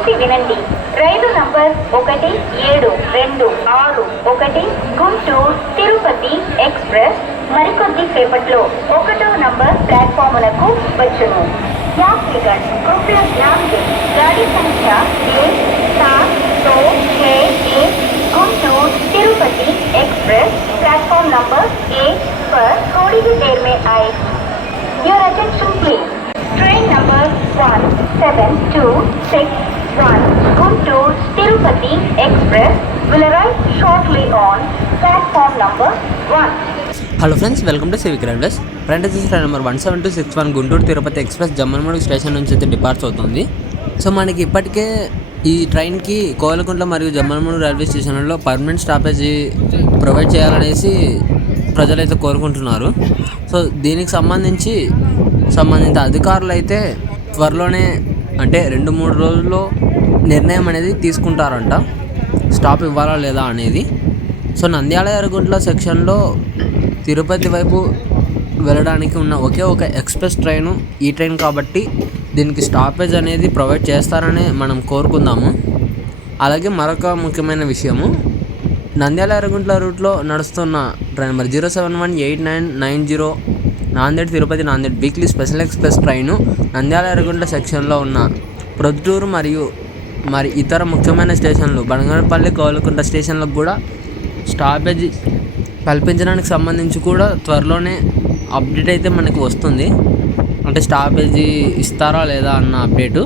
పూర్తి వినండి రైలు నంబర్ ఒకటి ఏడు రెండు ఆరు ఒకటి గుంటూరు తిరుపతి ఎక్స్ప్రెస్ మరికొద్ది సేపట్లో ఒకటో నంబర్ ప్లాట్ఫాములకు వచ్చును यात्रीगण कृपया ध्यान दें गाड़ी संख्या एक सात दो छः एक Guntur Tirupati express platform number एक पर थोड़ी ही देर में आएगी Your attention please. hello friends welcome to civic railways friend వచ్చేసి number one seven two six one Guntur Tirupati express Jammalamadugu station నుంచి అయితే డిపార్ట్స్ అవుతుంది. సో మనకి ఇప్పటికే ఈ ట్రైన్కి కోవలకుంట్ల మరియు జమ్మలమడుగు రైల్వే స్టేషన్లలో పర్మనెంట్ స్టాపేజీ ప్రొవైడ్ చేయాలనేసి ప్రజలైతే కోరుకుంటున్నారు. సో దీనికి సంబంధించి సంబంధిత అధికారులు అయితే త్వరలోనే అంటే రెండు మూడు రోజుల్లో నిర్ణయం అనేది తీసుకుంటారంట. స్టాప్ ఇవ్వాలా లేదా అనేది. సో నంద్యాల ఎర్రగుంట్ల సెక్షన్లో తిరుపతి వైపు వెళ్ళడానికి ఉన్న ఒకే ఒక ఎక్స్ప్రెస్ ట్రైను ఈ ట్రైన్ కాబట్టి దీనికి స్టాపేజ్ అనేది ప్రొవైడ్ చేస్తారని మనం కోరుకుందాము. అలాగే మరొక ముఖ్యమైన విషయము నంద్యాల ఎర్రగుంట్ల రూట్లో నడుస్తున్న train number zero seven one eight nine nine zero Nanded Tirupati Nanded weekly special express train Nandyal Erragunta సెక్షన్లో ఉన్న ప్రొద్దుటూరు మరియు మరి ఇతర ముఖ్యమైన స్టేషన్లు బంగారపల్లి కోలుకుంట స్టేషన్లకు కూడా స్టాపేజ్ కల్పించడానికి సంబంధించి కూడా త్వరలోనే అప్డేట్ అయితే మనకి వస్తుంది. అంటే స్టాపేజీ ఇస్తారా లేదా అన్న అప్డేటు.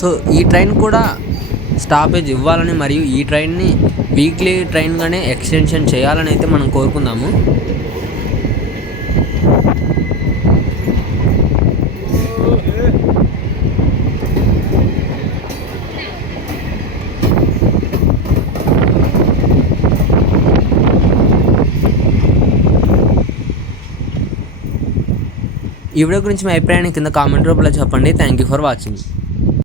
సో ఈ ట్రైన్ కూడా స్టాపేజ్ ఇవ్వాలని మరియు ఈ ట్రైన్ని వీక్లీ ట్రైన్గానే ఎక్స్టెన్షన్ చేయాలని అయితే మనం కోరుకుందాము. ఈ వీడియో గురించి మీ అభిప్రాయాన్ని కింద కామెంట్ రూపంలో చెప్పండి. Thank you for watching